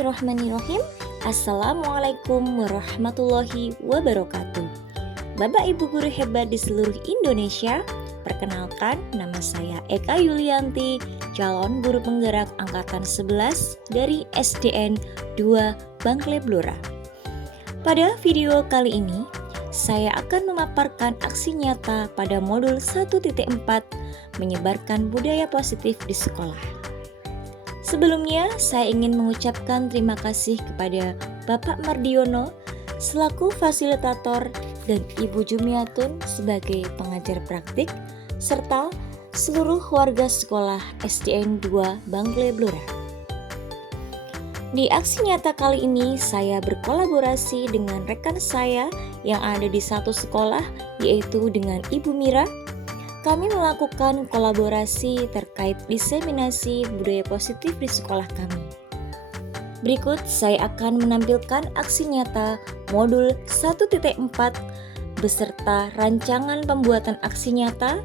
Bismillahirrahmanirrahim. Assalamualaikum warahmatullahi wabarakatuh. Bapak Ibu guru hebat di seluruh Indonesia, perkenalkan nama saya Eka Yulianti, calon guru penggerak angkatan 11 dari SDN 2 Bangkle Blora. Pada video kali ini, saya akan memaparkan aksi nyata pada modul 1.4 menyebarkan budaya positif di sekolah. Sebelumnya, saya ingin mengucapkan terima kasih kepada Bapak Mardiono selaku fasilitator dan Ibu Jumiatun sebagai pengajar praktik, serta seluruh warga sekolah SDN 2 Bangkle Blora. Di aksi nyata kali ini, saya berkolaborasi dengan rekan saya yang ada di satu sekolah, yaitu dengan Ibu Mira. Kami melakukan kolaborasi terkait diseminasi budaya positif di sekolah kami. Berikut saya akan menampilkan aksi nyata modul 1.4 beserta rancangan pembuatan aksi nyata,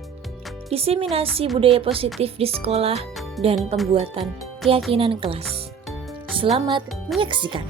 diseminasi budaya positif di sekolah, dan pembuatan keyakinan kelas. Selamat menyaksikan.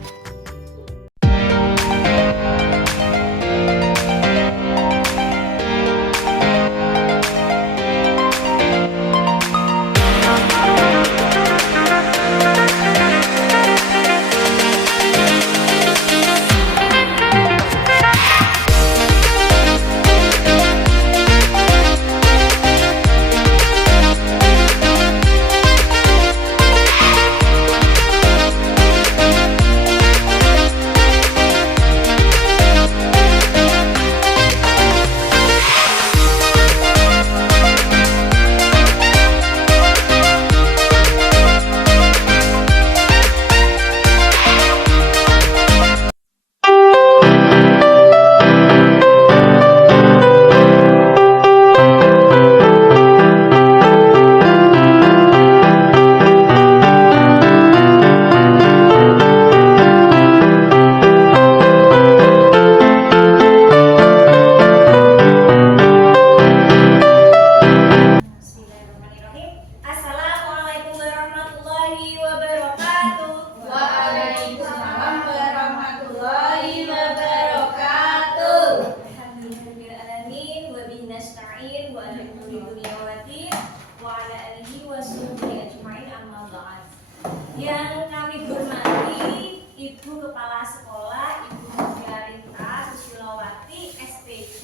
Yang kami hormati Ibu Kepala Sekolah, Ibu Margarita Susilowati, SPD,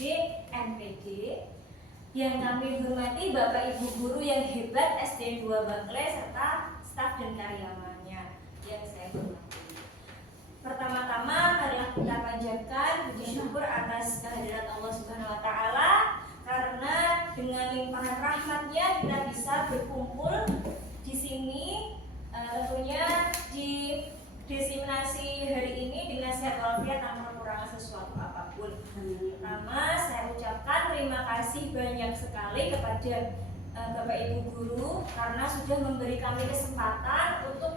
MPD. Yang kami hormati Bapak Ibu guru yang hebat SDN 2 Bangkle serta staf dan karyawannya yang saya hormati. Pertama-tama marilah kita panjatkan puji syukur atas kehadirat Allah Subhanahu wa taala karena dengan limpahan rahmatnya kita bisa berkumpul di sini. Tentunya di diseminasi hari ini dengan sehat walafiat tanpa kekurangan sesuatu apapun. Pertama, saya ucapkan terima kasih banyak sekali kepada Bapak Ibu guru karena sudah memberi kami kesempatan untuk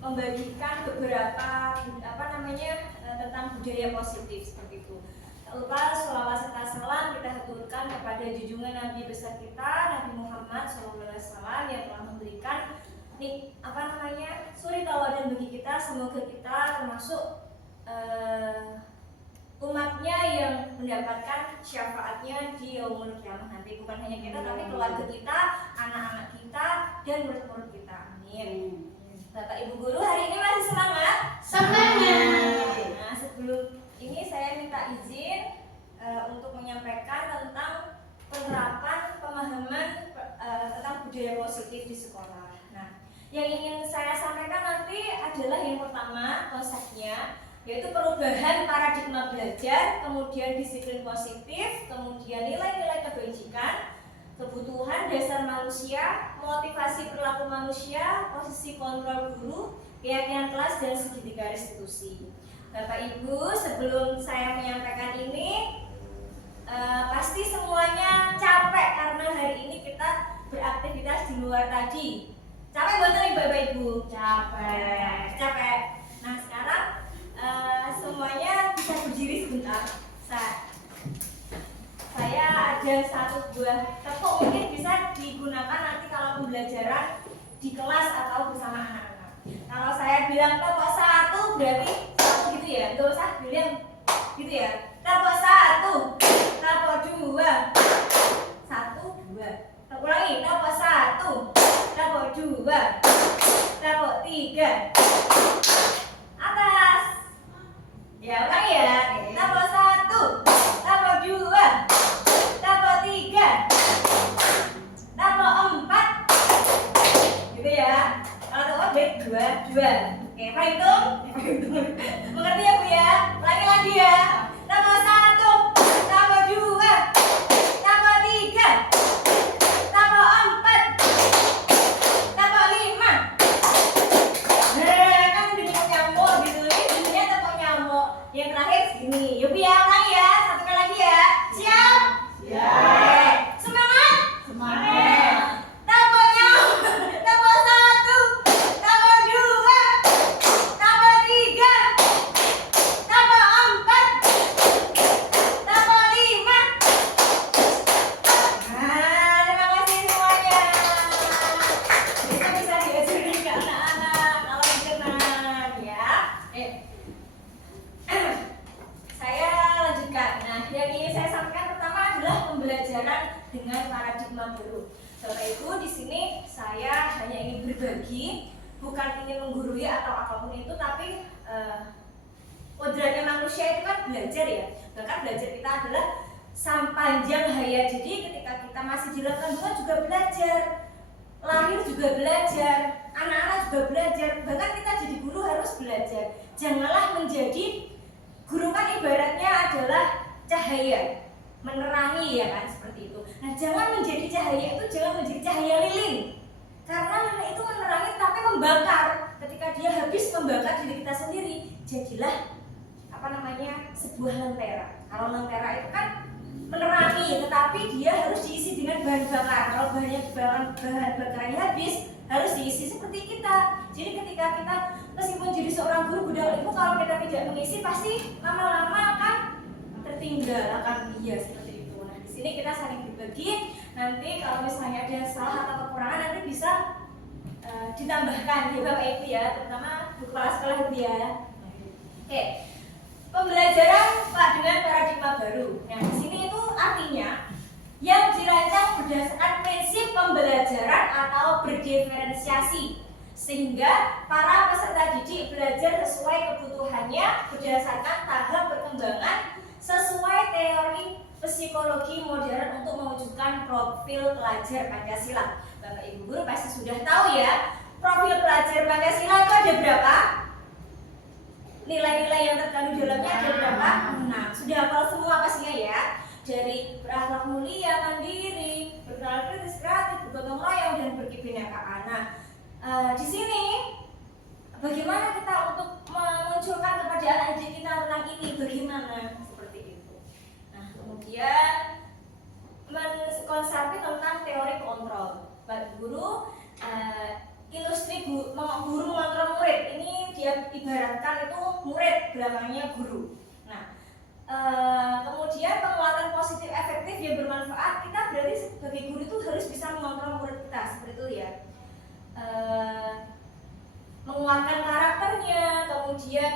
membagikan beberapa tentang budaya positif seperti itu. Tak lupa sholawat serta salam kita haturkan kepada junjungan Nabi besar kita Nabi Muhammad SAW yang telah memberikan suri tauladan bagi kita. Semoga kita termasuk umatnya yang mendapatkan syafaatnya di yaumul kiamah nanti. Bukan hanya kita tapi keluarga kita, anak-anak kita, dan murid-murid kita. Amin. Bapak Ibu guru hari ini masih semangat? Semangat. Nah, sebelum ini saya minta izin untuk menyampaikan tentang penerapan pemahaman tentang budaya positif di sekolah. Nah, yang ingin saya sampaikan nanti adalah yang pertama konsepnya, yaitu perubahan paradigma belajar, kemudian disiplin positif, kemudian nilai-nilai kebajikan, kebutuhan dasar manusia, motivasi perilaku manusia, posisi kontrol guru, keyakinan kelas, dan segitiga restitusi. Bapak Ibu, sebelum saya menyampaikan ini, pasti semuanya capek karena hari ini kita beraktivitas di luar tadi. Capek betul nih Bapak Ibu? Capek. Nah sekarang semuanya bisa berdiri sebentar. Saya ada satu buah tepung, mungkin bisa digunakan nanti kalau pembelajaran di kelas atau bersama anak-anak. Kalau saya bilang tepuk satu berarti satu gitu ya, nggak usah bilang gitu ya. Tepuk satu, tepuk dua, satu dua. Ulangi, tepuk satu, tepuk dua, tepuk tiga. Atas. Ya ulangi ya. Tepuk satu, tepuk dua, tepuk tiga, tepuk empat. Gitu ya. Kalau tepuk baik dua, dua. Oke, hitung. Mengerti ya Bu ya? Ulangi lagi ya. Tepuk satu, tepuk dua, tepuk tiga, tepuk empat, tepuk lima. Kan bunyi nyamuk gitu. Ini bunyinya tepuk nyamuk. Yang terakhir segini. Yuk ya, ulangi ya. Satu kali lagi ya. Siap? Siap. Semangat? Semangat. Tepuk nyamuk. Tepuk satu, tepuk dua, tepuk tiga, tepuk empat, tepuk lima. Nah, terima kasih semuanya. Itu bisa diajarin ke anak-anak kalau berkenan ya. Saya lanjutkan. Nah, yang ingin saya sampaikan pertama adalah pembelajaran dengan paradigma baru. Bapak Ibu, di sini saya hanya ingin berbagi, bukan ingin menggurui atau apapun itu, tapi kodratnya manusia itu kan belajar ya. Bahkan belajar kita adalah sepanjang hayat. Jadi ketika kita masih di dalam kandungan juga belajar, lahir juga belajar, anak-anak juga belajar. Bahkan kita jadi guru harus belajar. Janganlah menjadi guru, kan ibaratnya adalah cahaya, menerangi ya kan, seperti itu. Nah, jangan menjadi cahaya itu, jangan menjadi cahaya lilin. Karena itu menerangi tapi membakar. Ketika dia habis membakar diri kita sendiri, jadilah sebuah lentera. Kalau lentera itu kan menerangi, tetapi dia harus diisi dengan bahan bakar. Kalau bahan bakarnya habis, harus diisi seperti kita. Jadi ketika kita meskipun jadi seorang guru budaya ilmu, kalau kita tidak mengisi pasti lama-lama akan tertinggal, akan seperti itu. Nah, di sini kita saling berbagi. Nanti kalau misalnya ada salah atau kekurangan nanti bisa ditambahkan ya Bapak Ibu ya, terutama Bu Kepala Sekolah Ibu ya. Oke. Pembelajaran dengan paradigma baru. Nah, di sini itu artinya yang dirancang berdasarkan prinsip pembelajaran atau berdiferensiasi, sehingga para peserta didik belajar sesuai kebutuhannya berdasarkan tahap perkembangan sesuai teori psikologi modern untuk mewujudkan profil pelajar Pancasila. Bapak Ibu guru pasti sudah tahu ya, profil pelajar Pancasila itu ada berapa? Nilai-nilai yang terkandung dalamnya ada berapa? Nah, sudah hafal semua pastinya ya. Dari berakhlak mulia, mandiri, bernalar kritis, kreatif, bergotong royong, dan berkebinekaan. Nah, di sini bagaimana kita untuk memunculkan kepada anak didik kita tentang ini? Bagaimana? Seperti itu. Nah, kemudian mengkonsepsi tentang teori kontrol. Bapak guru ilustri guru mengontrol murid. Ini dia ibaratkan itu murid, belakangnya guru. Nah, kemudian penguatan positif efektif yang bermanfaat, kita berarti sebagai guru itu harus bisa mengontrol murid kita seperti itu ya. Menguatkan karakternya, kemudian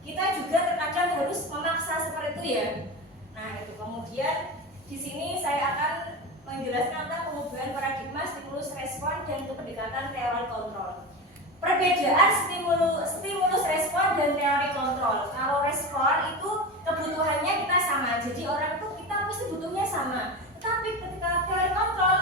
kita juga terkadang harus memaksa seperti itu ya. Nah, itu kemudian di sini saya akan menjelaskan tentang pengubahan paradigma stimulus respon dan pendekatan teori kontrol. Perbedaan stimulus respon dan teori kontrol. Kalau respon itu kebutuhannya kita sama, jadi orang itu kita pasti butuhnya sama. Tetapi ketika teori kontrol,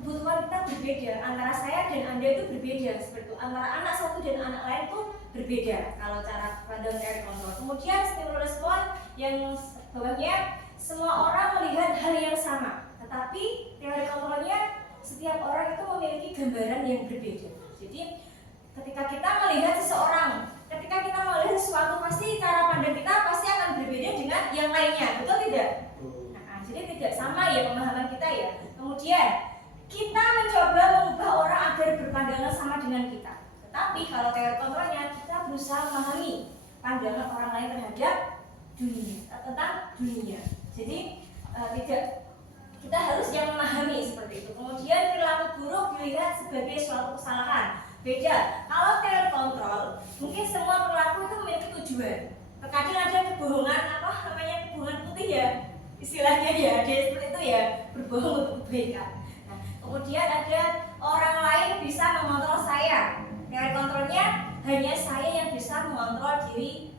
kebutuhan kita berbeda. Antara saya dan Anda itu berbeda, seperti itu. Antara anak satu dan anak lain itu berbeda kalau cara pandang teori kontrol. Kemudian stimulus respon yang bawahnya, semua orang melihat hal yang sama, tetapi teori kontrolnya setiap orang itu memiliki gambaran yang berbeda. Jadi ketika kita melihat seseorang, ketika kita melihat sesuatu, pasti cara pandang kita pasti akan berbeda dengan yang lainnya, betul tidak? Nah, jadi tidak sama ya pemahaman kita ya. Kemudian kita mencoba mengubah orang agar berpandangan sama dengan kita. Tetapi kalau teori kontrolnya, kita berusaha memahami pandangan orang lain terhadap dunia, tentang dunia. Jadi kita harus yang memahami seperti itu. Kemudian perilaku buruk dilihat sebagai suatu kesalahan. beda. Kalau teori kontrol, mungkin semua perilaku itu memiliki tujuan. Terkadang ada kebohongan, kebohongan putih ya, istilahnya ya, dia seperti itu ya, berbohong untuk kebaikan. Nah, kemudian ada orang lain bisa mengontrol saya. Teori kontrolnya hanya saya yang bisa mengontrol diri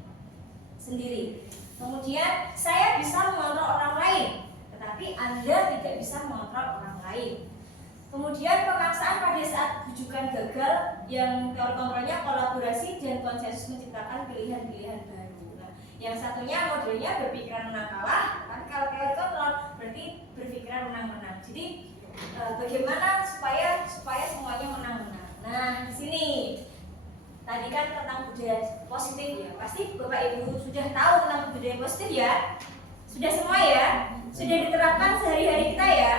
sendiri. Kemudian saya bisa mengontrol orang lain, tetapi Anda tidak bisa mengontrol orang lain. Kemudian pemaksaan pada saat bujukan gagal, yang teori kontrolnya kolaborasi dan konsensus menciptakan pilihan-pilihan baru. Nah, yang satunya modelnya berpikiran menang kalah, tapi kalau teori kontrol berarti berpikiran menang-menang. Jadi bagaimana supaya semuanya menang-menang. Nah, di sini tadi kan tentang budaya positif ya. Pasti Bapak Ibu sudah tahu tentang budaya positif ya? Sudah semua ya? Sudah diterapkan sehari-hari kita ya?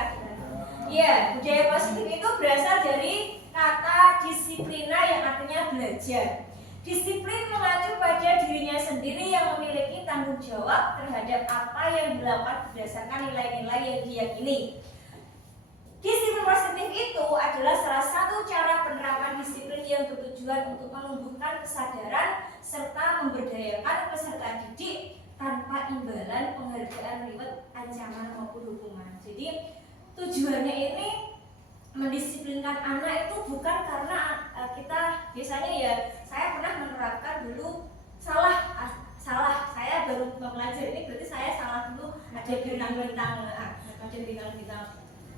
Iya, budaya positif itu berasal dari kata disiplina yang artinya belajar. Disiplin mengacu pada dirinya sendiri yang memiliki tanggung jawab terhadap apa yang dilakukan berdasarkan nilai-nilai yang diyakini. Disiplin positif itu adalah salah satu cara penerapan disiplin yang bertujuan untuk menumbuhkan kesadaran serta memberdayakan peserta didik tanpa imbalan, penghargaan, reward, ancaman maupun hukuman. Jadi tujuannya ini mendisiplinkan anak itu bukan karena kita biasanya ya, saya pernah menerapkan dulu salah saya baru mempelajari ini berarti saya salah dulu, ada bintang-bintang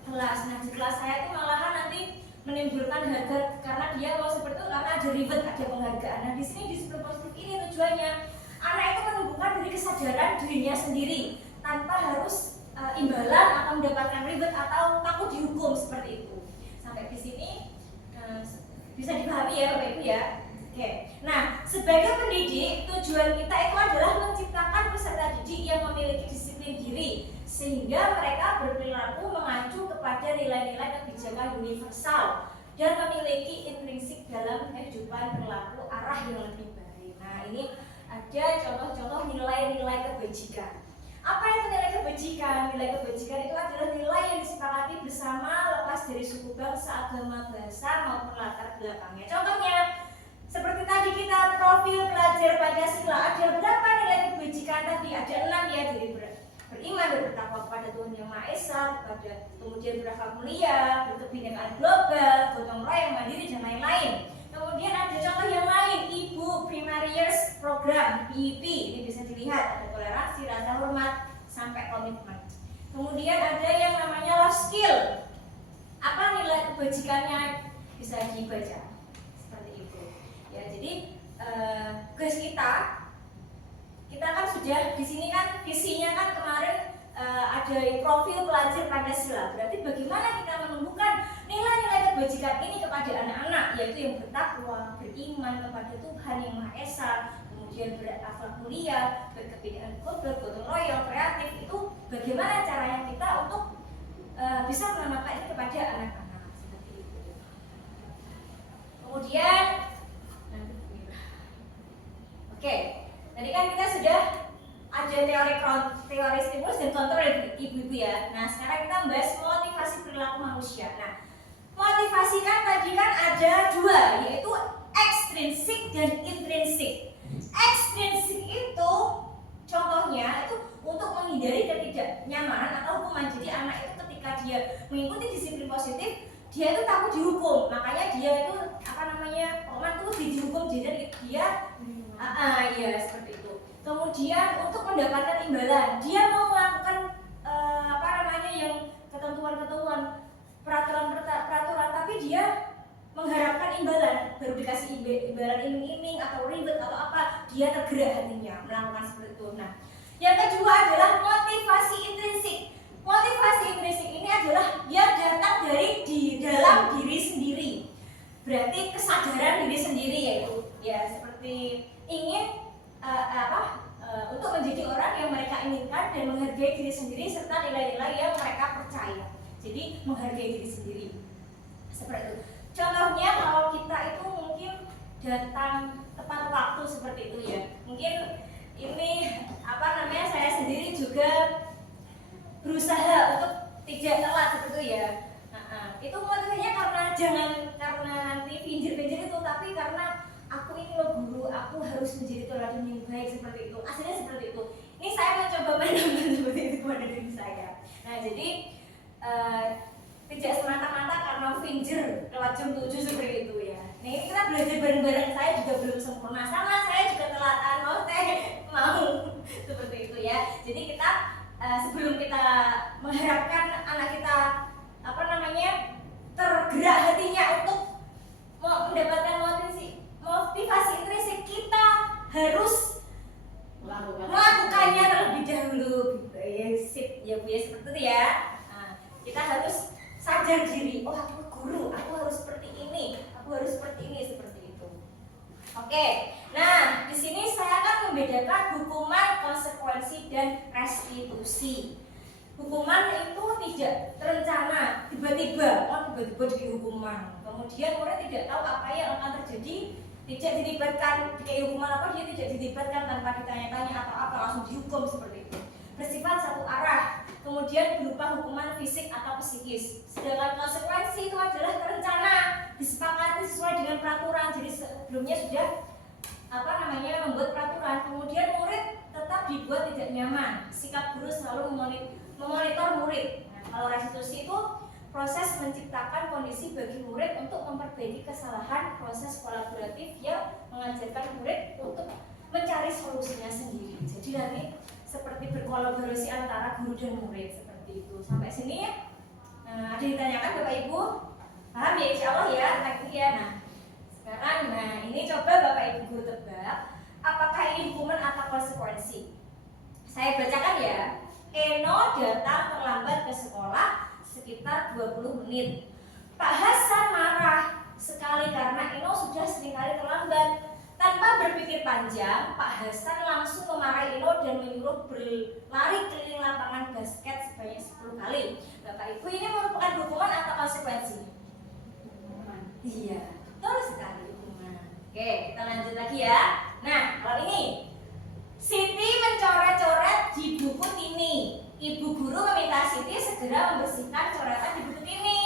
kelas. Nah, di kelas saya itu malahan nanti menimbulkan harga karena dia mau seperti itu, karena ada reward, ada penghargaan. Nah, di sini disiplin positif ini tujuannya anak itu menumbuhkan dari kesadaran dirinya sendiri tanpa harus imbalan atau mendapatkan reward atau takut dihukum seperti itu. Sampai di sini bisa dipahami ya Bapak Ibu ya. Oke. Nah, sebagai pendidik tujuan kita itu adalah menciptakan peserta didik yang memiliki disiplin diri sehingga mereka berperilaku mengacu kepada nilai-nilai kebijakan universal dan memiliki intrinsik dalam kehidupan perilaku arah yang lebih baik. Nah, ini ada contoh-contoh nilai-nilai kebajikan. Apa itu nilai kebajikan? Nilai kebajikan itu adalah nilai yang disepakati bersama lepas dari suku, bangsa, agama, bahasa maupun latar belakangnya. Contohnya, seperti tadi kita profil pelajar Pancasila, ada berapa nilai kebajikan tadi? Ada 6 ya, dari beriman dan bertakwa kepada Tuhan Yang Maha Esa, kemudian berakhlak mulia, berkebinekaan global, gotong royong, mandiri dan lain-lain. Kemudian ada contoh yang lain, Ibu Primary Years Program (PIP). Ini bisa dilihat, ada toleransi, rasa hormat, sampai komitmen. Kemudian ada yang namanya life skill. Apa nilai kebajikannya? Bisa dibaca seperti itu. Ya, jadi tugas kita kan sudah di sini kan visinya kan kemarin ada profil pelajar Pancasila. Berarti bagaimana kita menumbuhkan nilai-nilai kebajikan ini kepada anak-anak, yaitu yang bertakwa, beriman kepada Tuhan Yang Maha Esa, kemudian berakhlak mulia, berkebinekaan global, gotong royong, kreatif. Itu bagaimana caranya kita untuk bisa menanamkan ini kepada anak-anak seperti itu. Kemudian oke, tadi kan kita sudah ada teori stimulus dan kontrol ibu-ibu ya. Nah, sekarang kita membahas motivasi perilaku manusia. Nah, motivasi kan tadi kan ada 2, yaitu ekstrinsik dan intrinsik. Ekstrinsik itu contohnya itu untuk menghindari ketidaknyamanan atau hukuman. Jadi anak itu ketika dia mengikuti disiplin positif, dia itu takut dihukum. Makanya dia itu itu dihukum, jadi dia ya seperti itu. Kemudian untuk mendapatkan imbalan, dia mau melakukan yang ketentuan-ketentuan peraturan, tapi dia mengharapkan imbalan, baru dikasih imbalan iming-iming atau ribet atau apa, dia tergerak hatinya melakukan seperti itu. Nah, yang kedua adalah motivasi intrinsik. Motivasi intrinsik ini adalah yang datang dari di dalam diri sendiri. Berarti kesadaran diri sendiri, yaitu ya seperti ingin untuk menjadi orang yang mereka inginkan dan menghargai diri sendiri serta nilai-nilai yang mereka percaya. Jadi menghargai diri sendiri seperti itu. Contohnya kalau kita itu mungkin datang tepat waktu seperti itu ya. Mungkin ini saya sendiri juga berusaha untuk tidak telat seperti itu ya. Nah, itu motivasinya karena nanti pinjir-pinjir itu, tapi karena aku ini loh guru, aku harus menjadi teladan yang baik seperti itu. Aslinya seperti itu. Ini saya mencoba menambah seperti itu kepada diri saya. Nah, jadi tidak semata-mata karena pinjir lewat jam 7 seperti itu ya. Nah, ini kita belajar bareng-bareng, saya juga belum sempurna. Sama saya juga telatan, mau seperti itu ya. Jadi kita sebelum kita mengharapkan anak kita tergerak hatinya untuk mendapatkan motivasi intrinsik, kita harus melakukannya terlebih dahulu. Sip ya Bu ya, seperti itu ya. Nah, kita harus sadar diri, oh aku guru, aku harus seperti ini, seperti itu. Oke, nah di sini saya akan membedakan hukuman, konsekuensi, dan restitusi. Hukuman itu tidak terencana, tiba-tiba diberi hukuman. Kemudian murid tidak tahu apa yang akan terjadi, tidak dilibatkan dikai hukuman apa, dia tidak dilibatkan tanpa ditanya-tanya atau apa, langsung dihukum seperti itu. Bersifat satu arah, kemudian berupa hukuman fisik atau psikis. Sedangkan konsekuensi itu adalah terencana, disepakati sesuai dengan peraturan. Jadi sebelumnya sudah membuat peraturan, kemudian murid tetap dibuat tidak nyaman. Sikap guru selalu memonitor murid. Nah, kalau restitusi itu proses menciptakan kondisi bagi murid untuk memperbaiki kesalahan, proses kolaboratif yang mengajarkan murid untuk mencari solusinya sendiri. Jadi nanti seperti berkolaborasi antara guru dan murid seperti itu. Sampai sini ya. Nah, ada yang ditanyakan Bapak Ibu? Paham ya insya Allah ya teknik ya. Nah, sekarang ini coba Bapak Ibu guru tebak apakah ini hukuman atau konsekuensi. Saya bacakan ya. Eno datang terlambat ke sekolah sekitar 20 menit. Pak Hasan marah sekali karena Eno sudah seringkali terlambat. Tanpa berpikir panjang, Pak Hasan langsung memarahi Eno dan menyuruh berlari keliling lapangan basket sebanyak 10 kali. Bapak Ibu, ini merupakan hukuman atau konsekuensi? Hukuman. Iya, betul sekali hukuman. Oke, kita lanjut lagi ya. Nah, kalau ini Siti mencoret-coret di buku Tini. Ibu guru meminta Siti segera membersihkan coretan di buku Tini.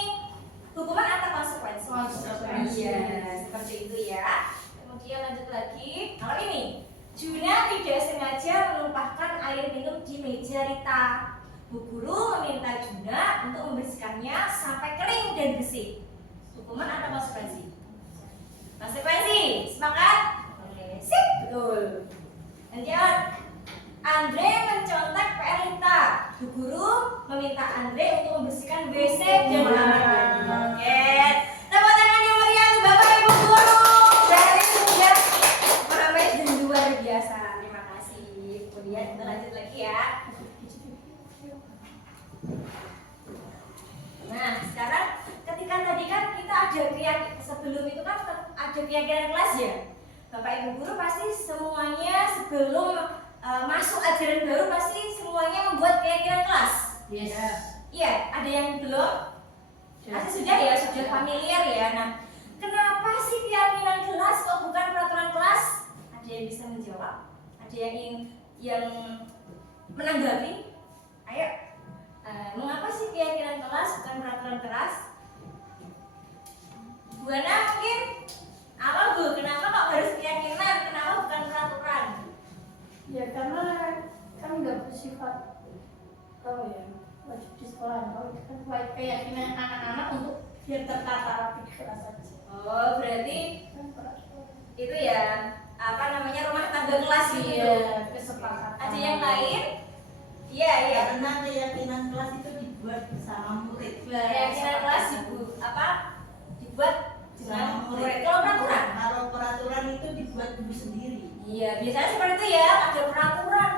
Hukuman atau konsekuensi? Konsekuensi. Iya, seperti itu ya. Kemudian lanjut lagi. Kalau ini, Juna tidak sengaja menumpahkan air minum di meja Rita. Bu guru meminta Juna untuk membersihkannya sampai kering dan bersih. Hukuman atau konsekuensi? Konsekuensi. Sepakat? Oke, sip, betul. Lanjut. Andre mencontek PR Rita. Bu guru meminta Andre untuk membersihkan WC dan kamar. Yes. Tepuk tangan yang meriah untuk Bapak Ibu guru dari sejak Mahamed dan luar biasa. Terima kasih. Kemudian kita lanjut lagi ya. Nah, sekarang ketika tadi kan kita ada sebelum itu kan ada keyakinan kelas ya. Bapak Ibu guru pasti semuanya sebelum masuk ajaran baru pasti semuanya membuat keyakinan kelas. Yes. Iya, ada yang belum? Pasti sudah ya, sudah familiar ya. Nah, kenapa sih keyakinan kelas kok bukan peraturan kelas? Ada yang bisa menjawab? Ada yang menanggapi? Ayo. Mengapa sih keyakinan kelas bukan peraturan kelas? Bu Ana mungkin? Apa Bu? Kenapa kok harus keyakinan? Kenapa bukan peraturan? Ya karena kan nggak bersifat wajib di sekolah. Kalau itu kan keyakinan anak-anak untuk biar tertata rapi di kelas saja. Oh, berarti itu ya rumah tangga kelas gitu. Iya, kesepakatan. Ada yang lain? Iya. Karena keyakinan kelas itu dibuat bersama murid. Keyakinan kelas dibuat dengan murid. Kalau peraturan? Kalau peraturan itu dibuat guru sendiri. Iya, biasanya seperti itu ya. Ada peraturan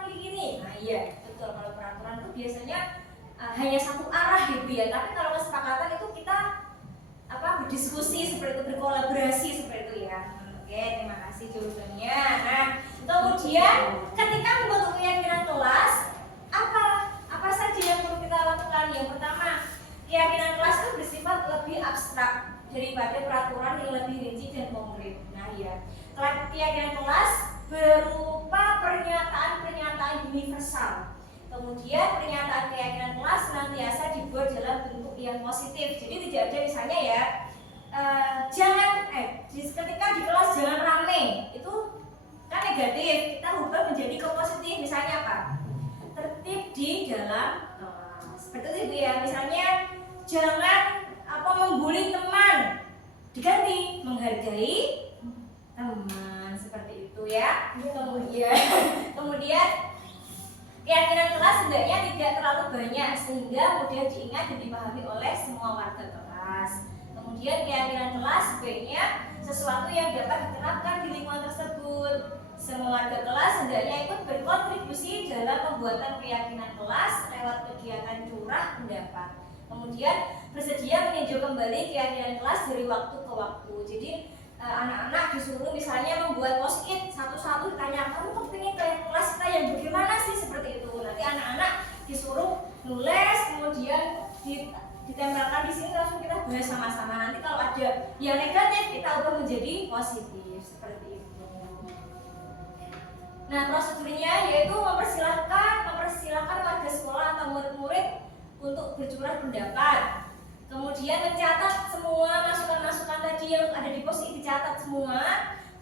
kayak gini. Nah iya, betul. Kalau peraturan itu biasanya hanya satu arah gitu ya. Tapi kalau kesepakatan itu kita berdiskusi seperti itu, berkolaborasi seperti itu ya. Oke, terima kasih jawabannya. Nah, kemudian ketika membentuk keyakinan kelas, apa saja yang perlu kita lakukan? Yang pertama, keyakinan kelas itu bersifat lebih abstrak daripada peraturan yang lebih rinci dan konkret. Nah, iya. Keyakinan kelas berupa pernyataan universal. Kemudian pernyataan keyakinan kelas senantiasa dibuat dalam bentuk yang positif. Jadi tidak ada misalnya ya ketika di kelas jangan rame, itu kan negatif. Kita ubah menjadi ke positif. Misalnya apa? Tertib di dalam kelas. Seperti itu ya. Misalnya jangan membuli teman, diganti menghargai teman, seperti itu ya. Kemudian keyakinan kelas hendaknya tidak terlalu banyak sehingga mudah diingat dan dipahami oleh semua warga kelas. Kemudian keyakinan kelas sebaiknya sesuatu yang dapat diterapkan di lingkungan tersebut. Semua warga kelas hendaknya ikut berkontribusi dalam pembuatan keyakinan kelas lewat kegiatan curah pendapat. Kemudian bersedia meninjau kembali keyakinan kelas dari waktu ke waktu. Jadi anak-anak disuruh misalnya membuat post-it satu-satu, ditanya kamu kepingin kayak kelas kita yang bagaimana sih, seperti itu. Nanti anak-anak disuruh nulis, kemudian ditempelkan di sini, langsung kita bahas sama-sama. Nanti kalau ada yang negatif kita ubah menjadi positif, seperti itu. Nah, prosedurnya yaitu mempersilahkan warga sekolah atau murid-murid untuk bercurah pendapat. Kemudian mencatat semua masukan-masukan tadi yang ada di post-it, dicatat semua.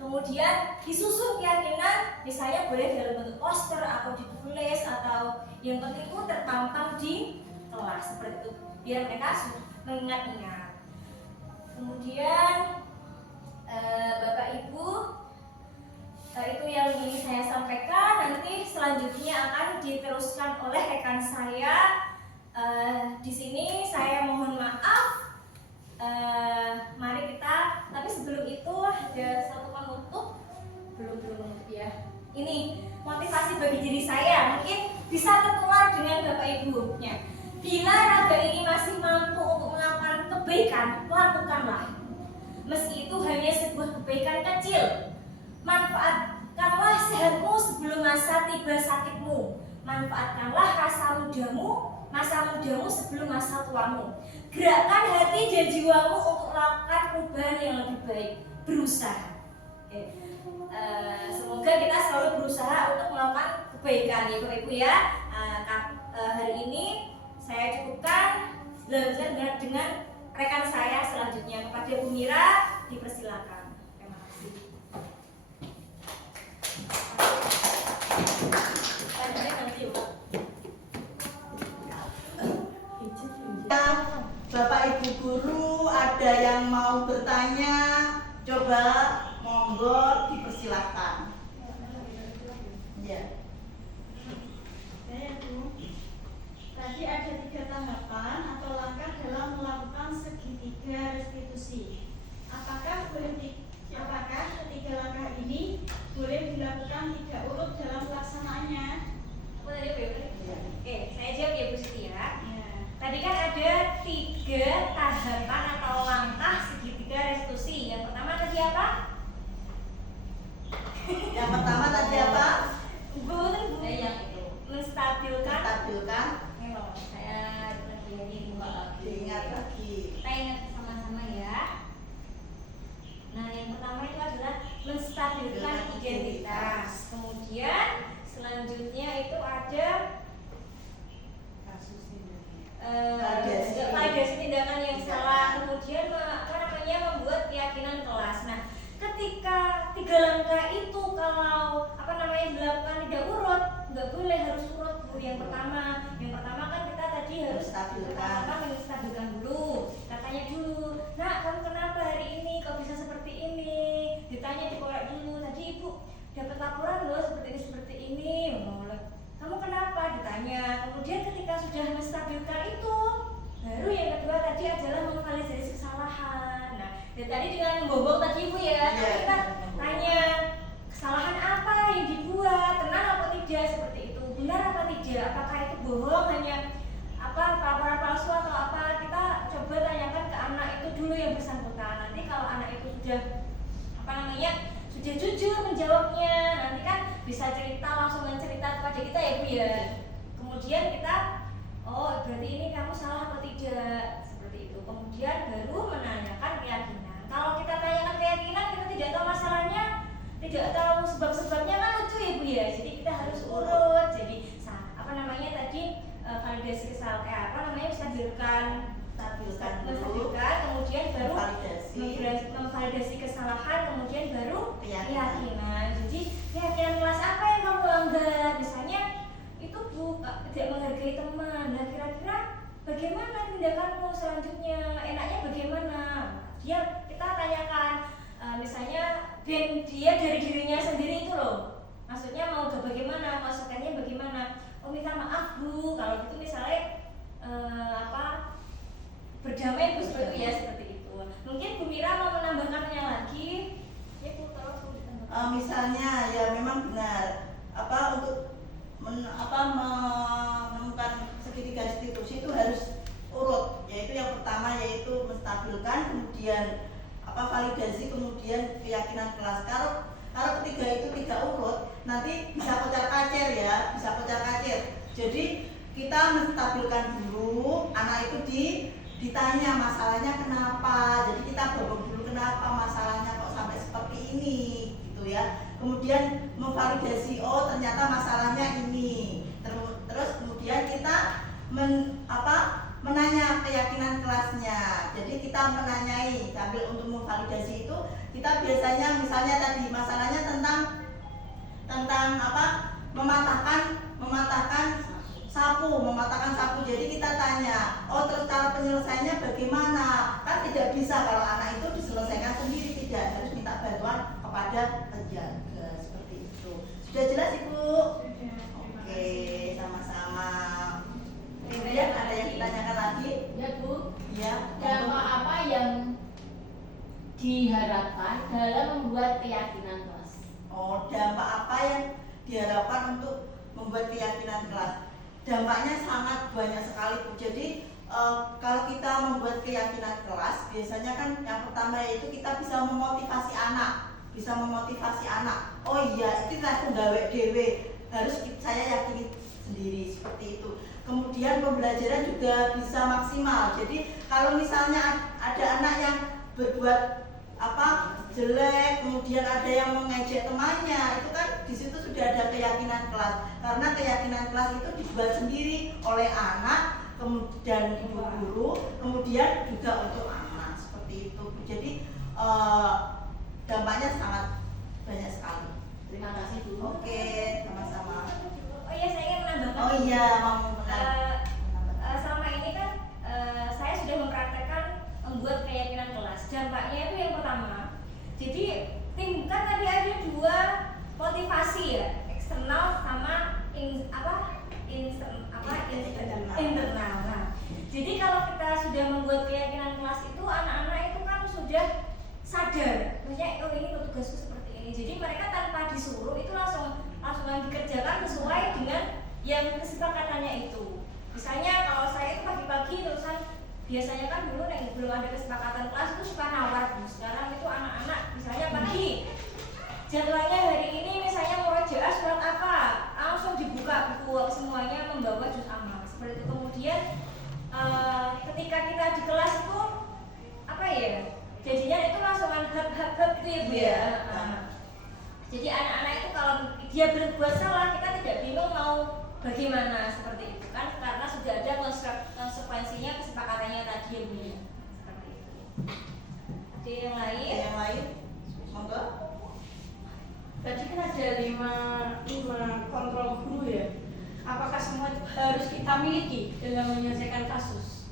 Kemudian disusun keyakinan, misalnya boleh dalam bentuk poster atau ditulis, atau yang penting itu terpampang di kelas, seperti itu, biar mereka mengingat-ingat. Kemudian Bapak Ibu, itu yang ingin saya sampaikan. Nanti selanjutnya akan diteruskan oleh rekan saya. Di sini saya mohon maaf. Mari kita. Tapi sebelum itu ada satu penutup. Belum menutup ya. Ini motivasi bagi diri saya. Mungkin bisa tertular dengan Bapak Ibu-nya. Bila raga ini masih mampu untuk melakukan kebaikan, lakukanlah. Meski itu hanya sebuah kebaikan kecil. Manfaatkanlah sehatmu sebelum masa tiba sakitmu. Manfaatkanlah masa mudamu sebelum masa tuamu. Gerakkan hati dan jiwamu untuk melakukan perubahan yang lebih baik. Berusaha. Semoga kita selalu berusaha untuk melakukan kebaikan ya Bapak Ibu ya. Hari ini saya cukupkan, lanjutkan dengan rekan saya selanjutnya. Kepada Bu Mira, dipersilakan. Terima kasih. Bapak Ibu guru ada yang mau bertanya, coba monggo dipersilahkan. Ya. Saya Bu, tadi ada 3 tahapan atau langkah dalam melakukan segitiga restitusi. Apakah ketiga langkah ini boleh dilakukan tidak urut dalam pelaksanaannya? Oke, saya jawab ya Bu Siti ya. Ya. Tadi kan ada 3 tahapan atau langkah segitiga restitusi. Yang pertama tadi apa? Yang pertama tadi apa? Bu, Yang itu. menstabilkan. Stabilkan. Ini loh, saya lagi Diingat lagi. Kita ingat sama-sama ya. Nah, yang pertama itu adalah menstabilkan identitas. Kemudian selanjutnya itu ada validasi tindakan yang salah. Kemudian membuat keyakinan kelas. Nah, ketika 3 langkah itu kalau dilakukan tidak urut, nggak boleh, harus urut Bu. Yang pertama kan kita tadi harus menstabilkan dulu. Katanya dulu, nak kamu kenapa hari ini kok bisa seperti ini? Ditanya, dikorek dulu. Tadi Ibu dapat laporan loh seperti ini. Kamu kenapa? Ditanya. Kemudian ketika sudah menstabilkan itu, baru yang kedua tadi adalah memvalidasi kesalahan. Nah, dan tadi dengan membohong tadi Ibu ya, kita tanya kesalahan apa yang dibuat, benar apa tidak, seperti itu. Benar apa tidak? Apakah itu bohong, hanya laporan palsu atau apa? Kita coba tanyakan ke anak itu dulu yang bersangkutan. Nanti kalau anak itu sudah sudah jujur menjawabnya, nanti kan bisa langsung mencerita kepada kita ya Bu ya. Kemudian kita, oh berarti ini kamu salah atau tidak, seperti itu. Kemudian baru menanyakan keyakinan. Kalau kita tanyakan keyakinan, kita tidak tahu masalahnya, tidak tahu sebab-sebabnya, kan lucu ya Bu ya. Jadi kita harus urut. Jadi validasi kesalahan, menstabilkan menstabilkan, kemudian baru validasi memvalidasi kesalahan, kemudian baru keyakinan. keyakinan. Jadi keyakinan kelas apa yang kamu langgar? Misalnya itu Bu tidak menghargai teman. Nah kira-kira bagaimana tindakanmu selanjutnya? Enaknya bagaimana? Kita tanyakan, misalnya dia dari dirinya sendiri itu loh. Maksudnya mau bagaimana? Maksudnya bagaimana? Oh minta maaf Bu. Kalau gitu misalnya berdamai Bu seperti itu ya, seperti itu. Mungkin Bu Mira mau menambahkannya lagi? Ya Bu, terus Bu ditambahkan. Misalnya ya memang benar untuk menemukan segitiga restitusi itu harus urut, yaitu yang pertama yaitu menstabilkan, kemudian validasi, kemudian keyakinan kelas. Kalau ketiga itu tidak urut, nanti bisa kocar-kacir ya, bisa kocar-kacir. Jadi kita menstabilkan dulu, anak itu ditanya masalahnya kenapa. Jadi kita bawa dulu kenapa masalahnya kok sampai seperti ini gitu ya. Kemudian memvalidasi, oh ternyata masalahnya ini. Terus kemudian kita menanya keyakinan kelasnya. Jadi kita menanyai sambil untuk memvalidasi itu kita biasanya misalnya tadi masalahnya tentang mematahkan sapu. Jadi kita tanya, oh terus cara penyelesaiannya bagaimana? Kan tidak bisa kalau anak itu diselesaikan sendiri, tidak, harus minta bantuan kepada penjaga seperti itu. Sudah jelas Ibu? Oke, sama-sama. Kemudian ada yang ditanyakan lagi? Ya Bu, Ya. dampak apa yang diharapkan dalam membuat keyakinan kelas? Oh, dampak apa yang diharapkan untuk membuat keyakinan kelas? Dampaknya sangat banyak sekali Bu. Jadi kalau kita membuat keyakinan kelas, biasanya kan yang pertama yaitu kita bisa memotivasi anak. Oh iya, itu lah penggawe dewe, harus saya yakini sendiri seperti itu. Kemudian pembelajaran juga bisa maksimal. Jadi kalau misalnya ada anak yang berbuat jelek, kemudian ada yang mengejek temannya, itu kan di situ sudah ada keyakinan kelas. Karena keyakinan kelas itu dibuat sendiri oleh anak, kemudian ibu guru, kemudian juga untuk anak seperti itu. Jadi dampaknya sangat banyak sekali. Terima kasih Bu. Oke, sama-sama. Oh iya, saya ingin menambahkan. Oh iya, mau Selama ini kan saya sudah mempraktekkan membuat keyakinan kelas. Dampaknya itu yang pertama, jadi kan tadi ada dua motivasi ya, eksternal sama internal. Nah, jadi kalau kita sudah membuat keyakinan kelas itu, anak-anak itu kan sudah sadar, maksudnya oh ini tugasku seperti ini. Jadi mereka tanpa disuruh itu langsung dikerjakan sesuai dengan yang kesepakatannya itu. Misalnya kalau saya itu pagi-pagi terusan, biasanya kan dulu belum ada kesepakatan kelas itu suka nawar Bu. Sekarang itu anak-anak misalnya pagi jadwalnya hari ini misalnya murojaah surat apa, langsung dibuka buku semuanya membawa juz amal seperti itu. Kemudian ketika kita di kelas itu jadinya itu langsung hab-hab gitu ya Bu ya. Jadi anak-anak itu kalau dia berbuat salah kita tidak bingung mau bagaimana seperti itu kan, karena sudah ada konsekuensinya kesepakatannya tadi ya Bu ya. Seperti itu. Ada yang lain? Monggo. Tadi kan ada lima kontrol guru ya. Apakah semua itu harus kita miliki dalam menyelesaikan kasus?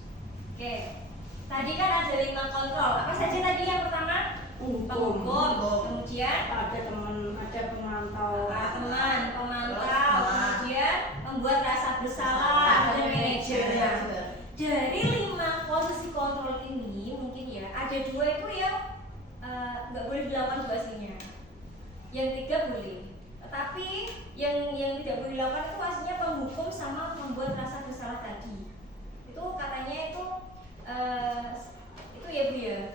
Oke. Tadi kan ada 5 kontrol. Apa saja tadi yang pertama? Penghukum. Kemudian Ada pemantau. pemantau. Kemudian membuat rasa bersalah dan manajer. Dari 5 posisi kontrol ini mungkin ya ada 2 itu yang nggak boleh dilakukan aslinya. Yang 3 boleh. Tetapi yang tidak boleh dilakukan itu aslinya penghukum sama membuat rasa bersalah tadi. Itu katanya itu ya Bu ya,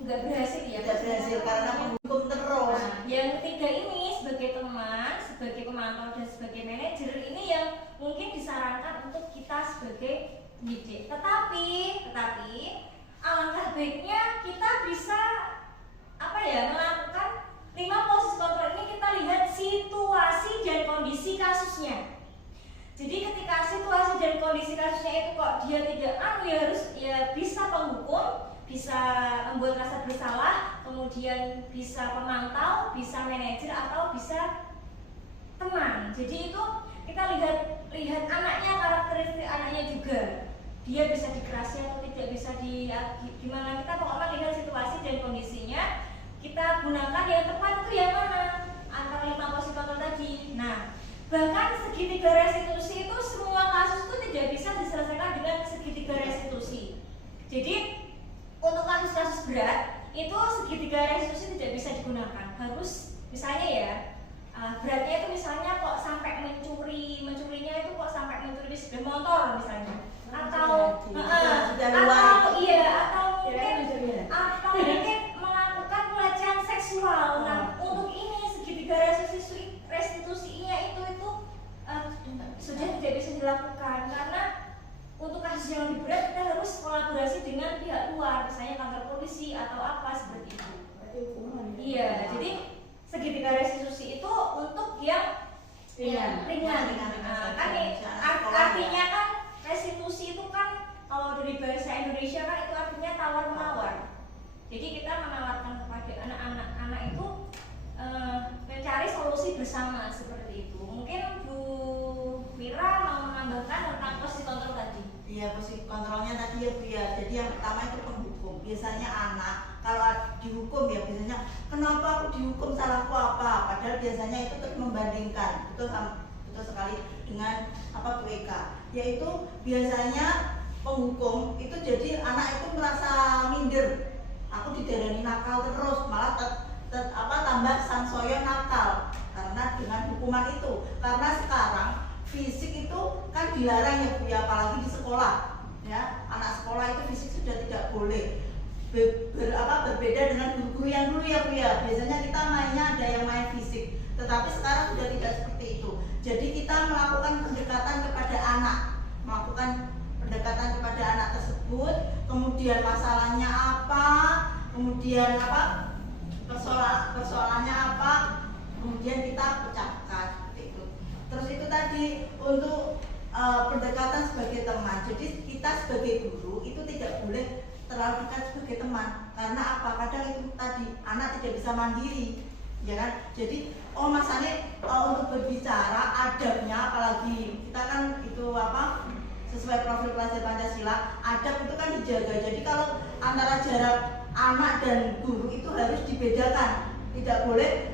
nggak berhasil ya. Tidak berhasil karena menghukum terus. Nah, yang ketiga ini sebagai teman, sebagai pemantau dan sebagai manajer ini yang mungkin disarankan untuk kita sebagai pendidik. Tetapi alangkah baiknya kita bisa melakukan 5 posisi kontrol ini, kita lihat situasi dan kondisi kasusnya. Jadi ketika situasi dan kondisi kasusnya itu kok dia tidak ya harus ya bisa penghukum, bisa membuat rasa bersalah, kemudian bisa pemantau, bisa manajer atau bisa teman. Jadi itu kita lihat anaknya, karakteristik anaknya juga. Dia bisa dikerasi atau tidak, bisa gimana, kita pokoknya lihat situasi dan kondisinya. Kita gunakan yang tepat itu yang mana antara 5 posisi kontrol tadi. Nah, bahkan segitiga restitusi itu semua kasus itu tidak bisa diselesaikan dengan segitiga restitusi. Jadi untuk kasus-kasus berat itu segitiga restitusi tidak bisa digunakan. Harus misalnya ya beratnya itu misalnya kok sampai mencurinya itu kok sampai mencuri sepeda motor misalnya, atau mungkin melakukan pelecehan seksual. Nah, untuk ini segitiga restitusinya itu sudah tidak bisa dilakukan karena untuk kasus yang lebih berat kita harus kolaborasi dengan pihak luar, misalnya kantor polisi atau apa seperti itu. Iya, jadi segitiga restitusi itu untuk yang ringan. Artinya kan restitusi itu kan kalau dari bahasa Indonesia kan itu artinya tawar menawar. Jadi kita menawarkan kepada anak-anak itu mencari solusi bersama seperti itu. Mungkin Bu Mira mau menambahkan tentang posisi kontrol tadi. Iya, posisi kontrolnya tadi ya Bu ya. Jadi yang pertama itu penghukum. Biasanya anak kalau dihukum ya biasanya kenapa aku dihukum, salahku apa? Padahal biasanya itu terus membandingkan. Betul sekali dengan Bu Eka. Yaitu biasanya penghukum itu jadi anak itu merasa minder. Aku didarani nakal terus, malah tambah sansoyo nakal karena dengan hukuman itu. Karena sekarang fisik itu kan dilarang ya Bu ya, apalagi di sekolah ya. Anak sekolah itu fisik sudah tidak boleh. Berbeda dengan guru-guru yang dulu ya Bu ya. Biasanya kita mainnya ada yang main fisik, tetapi sekarang sudah tidak seperti itu. Jadi kita melakukan pendekatan kepada anak tersebut, kemudian masalahnya apa, kemudian persoalannya apa, kemudian kita pecahkan itu. Terus itu tadi untuk pendekatan sebagai teman. Jadi kita sebagai guru itu tidak boleh terlalu dekat sebagai teman, karena apa? Kadang itu tadi anak tidak bisa mandiri, ya kan? Jadi masanya untuk berbicara adabnya, apalagi kita kan itu sesuai profil pelajar Pancasila, adab itu kan dijaga. Jadi kalau antara jarak anak dan guru itu harus dibedakan, tidak boleh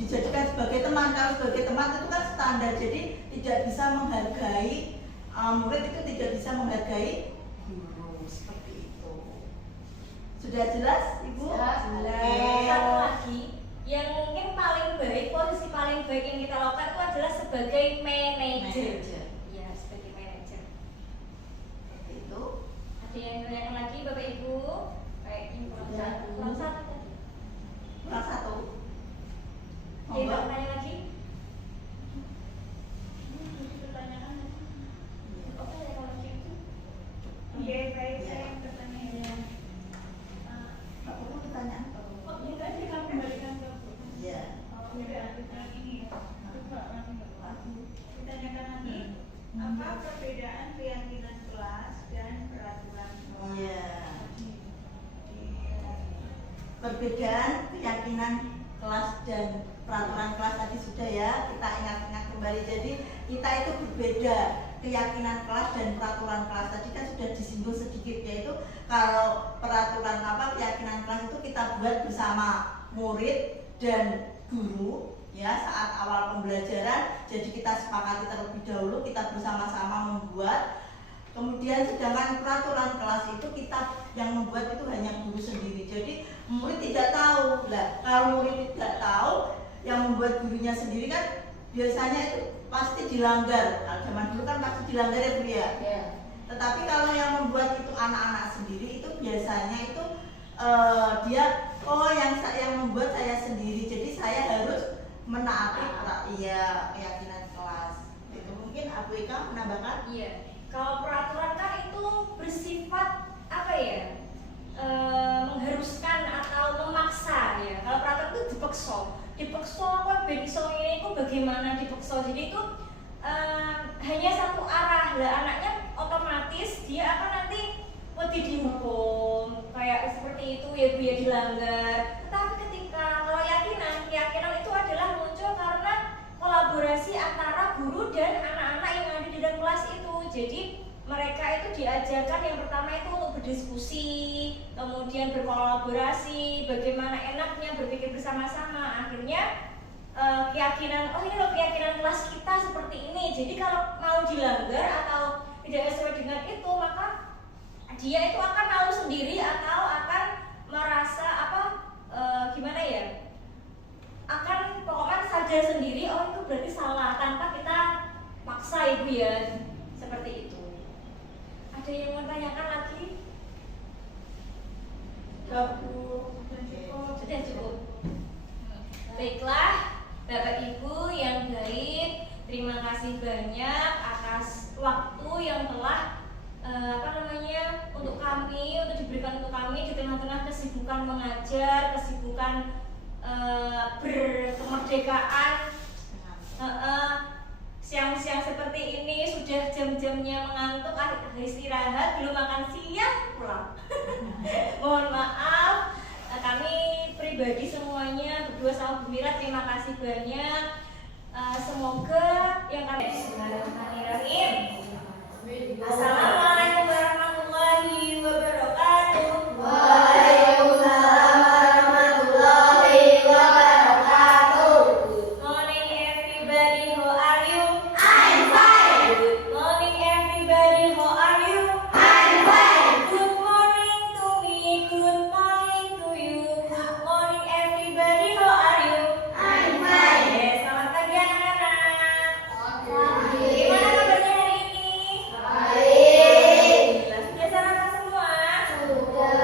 dijadikan sebagai teman. Kalau sebagai teman itu kan standar, jadi tidak bisa menghargai murid, itu tidak bisa menghargai guru, seperti itu. Sudah jelas Ibu? Jelas. Satu lagi yang mungkin paling baik, posisi paling baik yang kita lakukan itu adalah sebagai manajer. Ya, sebagai manajer. Seperti itu. Ada yang bertanya lagi Bapak Ibu? Kayaknya kurang satu. Kurang satu. Ada yang bertanya lagi? Oke, kalau gitu. Oke, baik, saya yang bertanya ya. Pak Guru pertanyaan Pak Guru. Oh, ini tadi kamu kembalikan ke Bu. Iya. Yang ini ya. Ditanyakan lagi, apa perbedaan keyakinan kelas dan peraturan kelas? Iya. Perbedaan keyakinan kelas dan peraturan kelas tadi sudah ya, kita ingat-ingat kembali. Jadi kita itu berbeda keyakinan kelas dan peraturan kelas. Tadi kan sudah disinggung sedikit, yaitu kalau peraturan keyakinan kelas itu kita buat bersama murid dan guru ya saat awal pembelajaran. Jadi kita sepakati terlebih dahulu, kita bersama-sama membuat. Kemudian sedangkan peraturan kelas itu kita yang membuat itu hanya guru sendiri. Jadi murid tidak tahu. Lah, kalau murid tidak tahu, yang membuat gurunya sendiri kan biasanya itu pasti dilanggar. Kalau zaman dulu kan pasti dilanggar ya Bu ya. Tetapi kalau yang membuat itu anak-anak sendiri itu biasanya itu dia yang membuat saya sendiri. Jadi saya harus menaati keyakinan kelas. Itu mungkin Abu Eka menambahkan? Iya. Kalau peraturan kan itu bersifat mengharuskan atau memaksa ya. Kalau peraturan itu dipaksa apa ben iso ini itu bagaimana dipaksa. Jadi itu seperti itu ya Bu ya dilanggar. Tetapi ketika kalau keyakinan itu adalah muncul karena kolaborasi antara guru dan anak-anak yang ada di dalam kelas itu. Jadi mereka itu diajarkan yang pertama itu untuk berdiskusi, kemudian berkolaborasi, bagaimana enaknya berpikir bersama-sama. Akhirnya keyakinan, oh ini loh keyakinan kelas kita seperti ini. Jadi kalau mau dilanggar atau tidak sesuai dengan itu, maka dia itu akan malu sendiri atau akan merasa gimana ya? Akan pokoknya sadar sendiri, oh itu berarti salah tanpa kita maksa Ibu ya. Seperti itu. Ada yang mau tanyakan lagi? Sudah cukup. Baiklah, Bapak Ibu yang baik, terima kasih banyak atas waktu yang telah untuk kami, untuk diberikan untuk kami di tengah-tengah kesibukan mengajar, kesibukan berkemerdekaan. Siang-siang seperti ini sudah jam-jamnya mengantuk, istirahat, belum makan siang pulang. Mohon maaf, kami pribadi semuanya berdua sama Bu Mira terima kasih banyak. Semoga yang kami Bismillahirrahmanirrahim. Assalamualaikum warahmatullahi wabarakatuh. Waalaikumsalam warahmatullahi wabarakatuh. Good morning everybody, how are you? I'm fine. Good morning everybody, how are you? I'm fine. Good morning to me, good morning to you. Good morning everybody, how are you? I'm fine. Yes, selamat pagi anak-anak. Oke. Gimana kabarnya hari ini? Baik. Alhamdulillah, sudah sarapan semua? Sudah.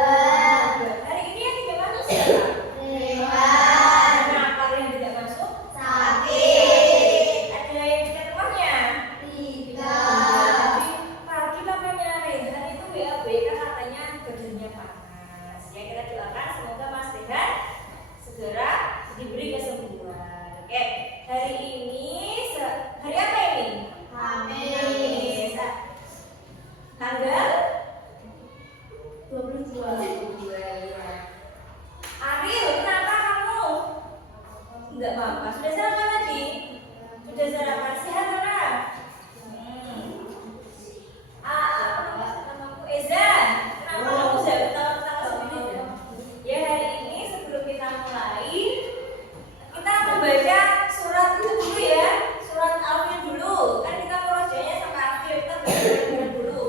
Hari ini yang tidak masuk siapa? Rehan. Kenapa yang tidak masuk? Sakit. Ada yang dekat rumahnya? Tidak. Pagi namanya Rehan itu WABK katanya badannya panas. Ya kita doakan semoga Mas Rehan segera diberi kesembuhan. Oke, hari ini hari apa ini? Kamis. Tanggal 22. 22 ya. Ariel, kenapa kamu? Enggak apa-apa. Sudah sarapan tadi? Sudah sarapan sehat kan? Namaku Eza. Kenapa kamu sudah ketawa-ketawa sendiri? Ya hari ini sebelum kita mulai, kita membaca surat itu dulu ya, surat Al-Fil dulu. Kan kita merojanya sampai akhir, kita baca dulu.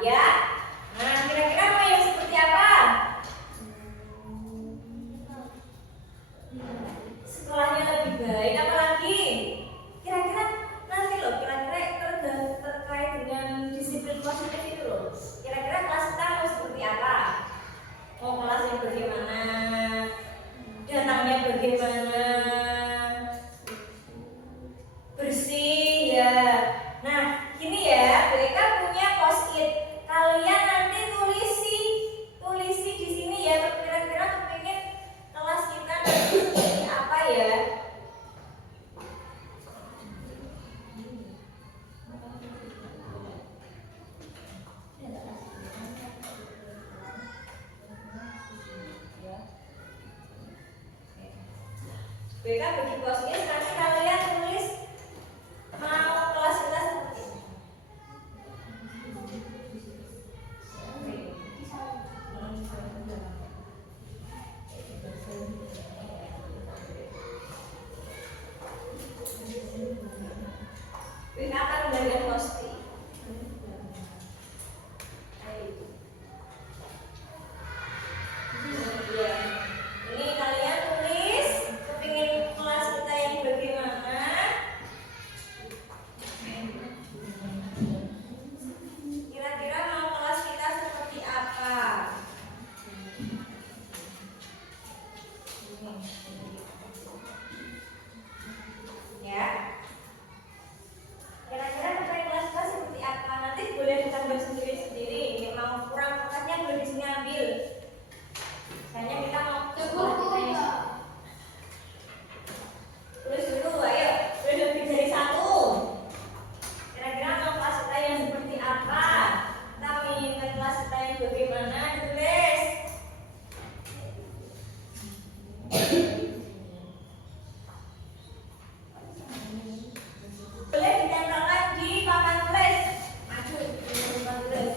ya. Nah, kira-kira mau yang seperti apa? Sekolahnya lebih baik apa lagi? Kira-kira nanti loh, kira-kira terkait dengan disiplin positif itu loh. Kira-kira kelas kita mau seperti apa? Mau kelas yang bagaimana? Datangnya bagaimana? Bersih ya. Nah, ini ya, mereka punya post-it. Kalian nanti tulisi di sini ya. Kira-kira kepingin kelas kita nanti seperti apa ya? BK bagi post-it, nanti kalian tulis mau kelas kita seperti ini. BK akan membagikan post-it. Ini kalian tulis kepingin kelas kita yang bagaimana. Kira-kira mau kelas kita seperti apa? Ya. Kira-kira kepingin kelas kita seperti apa? Nanti boleh ditambah sendiri-sendiri. Yang mau kurang kertasnya boleh di sini ambil. Misalnya kita mau sekolah kita yang tulis dulu, ayo tulis lebih dari satu. Kira-kira mau kelas kita yang seperti apa? Kita menginginkan kelas kita yang bagaimana? Ditulis. Boleh ditempelkan di papan tulis. Maju di papan tulis.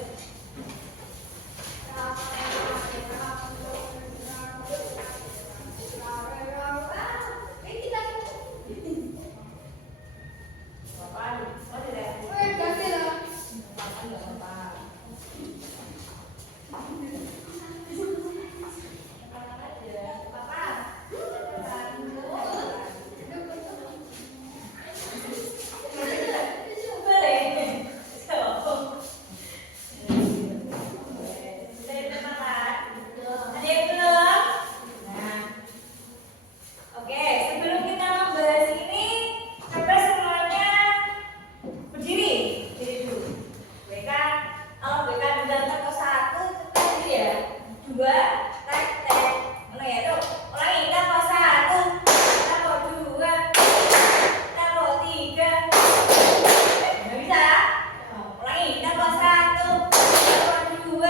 Oke, sebelum kita membahas ini, coba semuanya berdiri dulu. BK, kalau BK bilang teko 1, cepat dulu ya. 2, tek. Mana ya tuh? Ulangi, teko 1, teko 2, teko 3. Nggak bisa ya? Ulangi, teko 1, teko 2,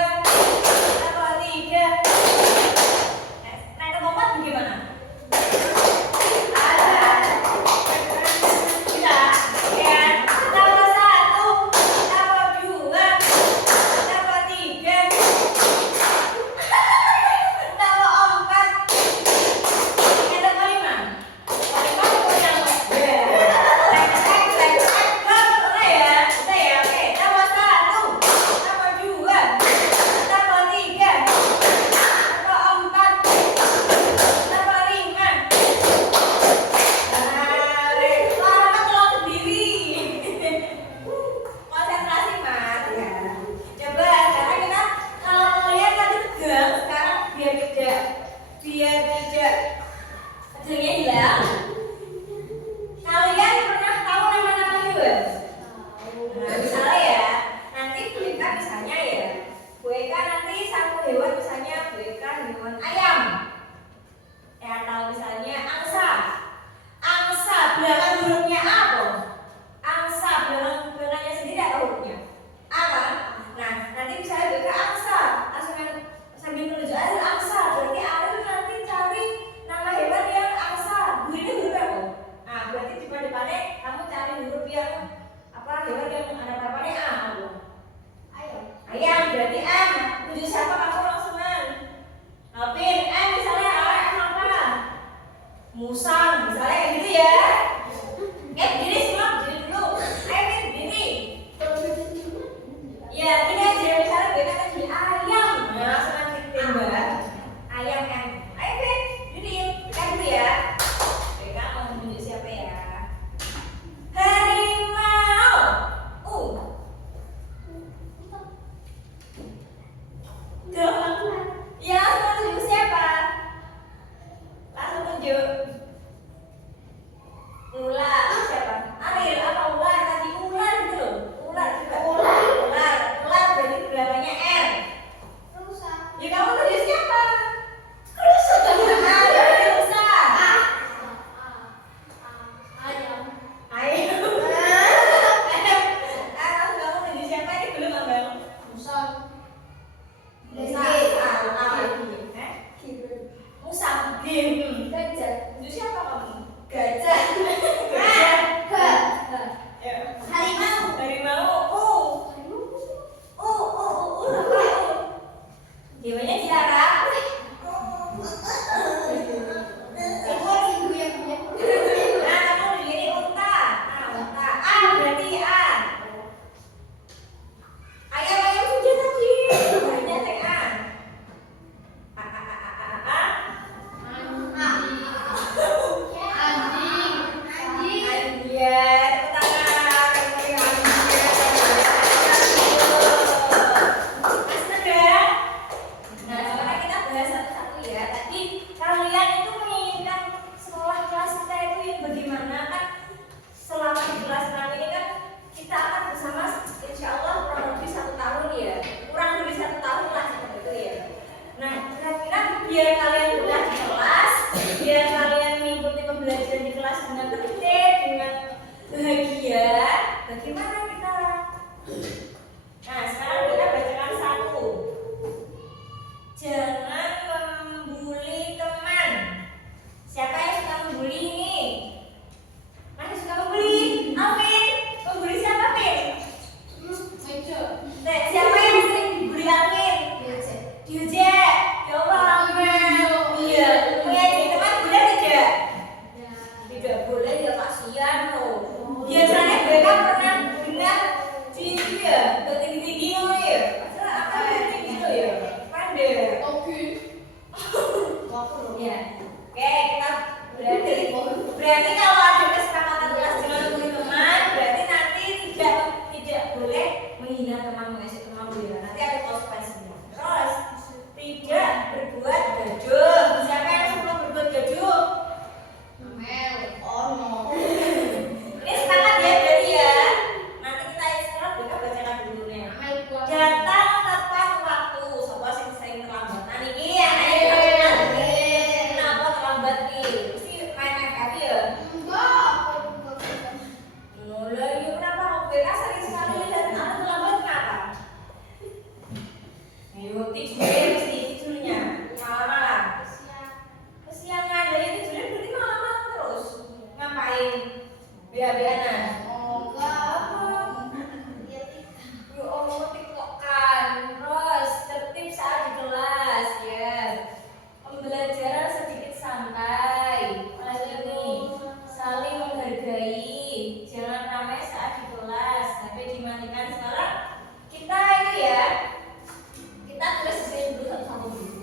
teko 3. Nah, teko 4 bagaimana? Ya, gini aja Gampang. Ya, langsung tunjuk siapa? Langsung tunjuk. Ular siapa? Ariel apa ular tadi? Ular gitu loh. Ular juga. Ular berarti belakangnya R. Ya kamu tunjuk siapa? Rusa kan? Rusa. Ayam. Ayo. Langsung kamu tunjuk siapa ini belum abang? Musang. Musa. Musa. Gajah. Tunjuk siapa kamu? Gajah. Ya. Harimau. Harimau. Apa? Dewannya Tiara. Ekor minggu yang punya. Nah, kamu begini unta. Unta. A berarti A. Ayam sudah tadi. Banyak teh A. A. Anjing. Iya, tepuk tangan. Astaga. Nah, sekarang kita bahas satu-satu ya. Tadi kalian itu menginginkan sekolah kelas kita itu yang bagaimana kan? Selama di kelas 6 ini kan kita akan bersama insya Allah kurang lebih 1 tahun ya. Kurang lebih 1 tahun lah seperti itu ya. Nah, kira-kira biar kalian betah di kelas, biar kalian mengikuti pembelajaran di kelas dengan tertib, dengan bahagia, bagaimana kita? Nah, sekarang kita bacakan satu. Jangan membuli teman. Siapa yang suka membuli ini? Mana suka membuli? Alvin, membuli siapa, Vin? Siapa yang sering dibully Alvin? Diajak. Ya Allah, Alvin. Iya. Mengajak teman boleh tidak? Tidak boleh ya, kasihan loh. Biasanya mereka pernah dengar di itu ya, tinggi-tinggi loh ya. Masalah apa yang tinggi loh ya? Pandai. Ya. Oke, kita berarti kalau ada kesepakatan kelas dengan teman-teman, berarti nanti tidak boleh menghina teman, mengejek teman ya. Nanti ada konsekuensinya. Terus tidak berbuat gaduh. Siapa yang suka berbuat gaduh? Ini semangat ya berarti ya. Nanti kita istirahat, kita bacakan dulu nih. Datang tepat waktu. Sopo sing sering terlambat. Nah niki anaknya terlambat. Kenapa terlambat nih? Mesti main FF ya. Mulai yuk kenapa BK sering sekali lihat anak terlambat kenapa? Ayo tidurnya mesti tidurnya malam-malam. Kesiangan dari tidurnya berarti malam-malam terus. Ngapain? Biar-biaran. Yuk Allah tiktokan. Terus tertib saat di kelas ya. Pembelajaran sedikit santai. Lagi saling menghargai. Jangan ramai saat di kelas. Sampai dimatikan sekarang. Kita itu ya. Kita tulis di sini dulu satu-satu dulu.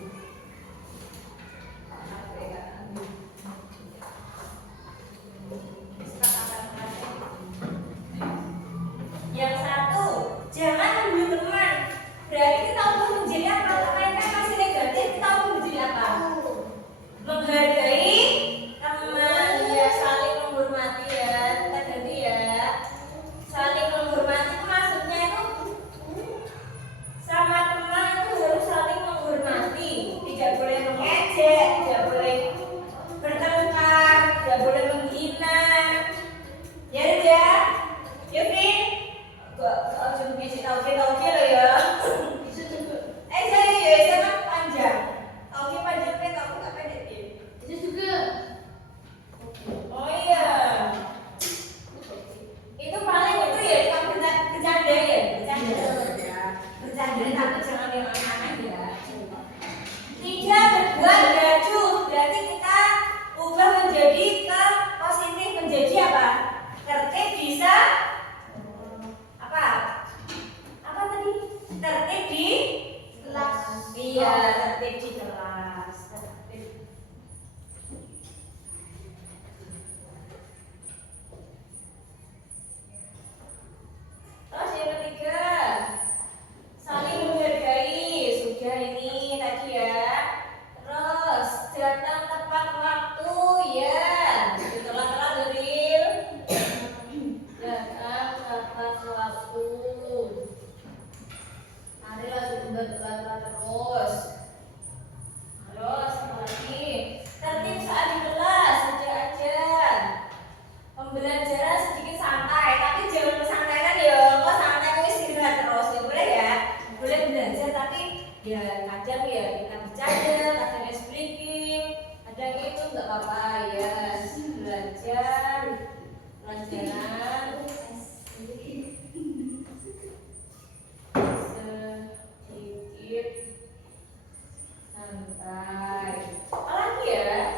Yang satu, jangan membuli teman. Berarti kita ubah menjadi apa? Teman kan masih negatif, kita ubah menjadi apa? Menghargai teman, ya saling menghormati ya. Kita ganti ya. Saling menghormati itu maksudnya itu sama teman itu harus saling menghormati. Tidak boleh mengejek, tidak boleh bertengkar, tidak boleh menghina. Ya ya. Ya Vin. Kok jangan bisa tahu loh ya. Saya ya saya panjang. Tahu panjang Vin, tahu tak pendek Vin. Oh iya. Itu paling itu ya kamu bercanda ya, bercanda tapi jangan yang aneh-aneh ya. Tidak berbuat gaduh, berarti kita ubah menjadi ke positif, menjadi apa? Tertib bisa apa? Apa tadi? Tertib di Kelas. iya, tertib di kelas. Tertib. Terus yang ketiga, saling menghargai. Sudah ini Ya kadang ya kita bercanda, kadang ice breaking, kadang itu nggak apa-apa ya. Belajar, pelajaran sedikit santai. Apalagi ya?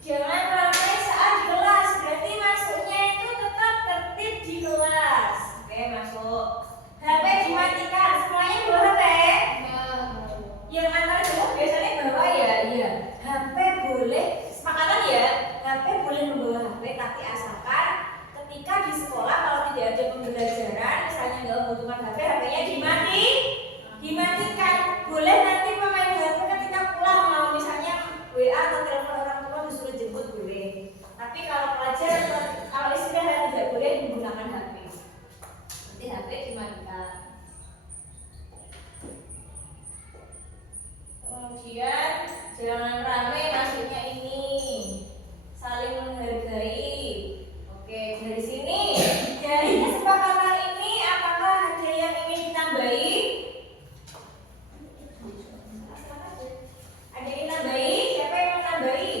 Jangan ramai saat di kelas. Berarti masuknya itu tetap tertib di kelas. Oke, masuk. HP dimatikan. Semuanya bawa HP. Yang antar jauh biasanya bawa ya. Iya. HP boleh. Sepakatan ya. HP boleh membawa HP, tapi asalkan ketika di sekolah kalau tidak ada pembelajaran, misalnya nggak membutuhkan HP, HP-nya dimatikan. Boleh nanti pemain HP ketika pulang mau misalnya WA atau telepon orang tua disuruh jemput boleh. Tapi kalau pelajaran, kalau istirahat tidak boleh menggunakan HP. Nanti HP dimatikan. Kemudian jangan ramai maksudnya ini, saling menghargai. Oke, dari sini, dari kesepakatan ini apakah ada yang ingin ditambahi? Ada yang ditambahi? Siapa yang mau nambahi?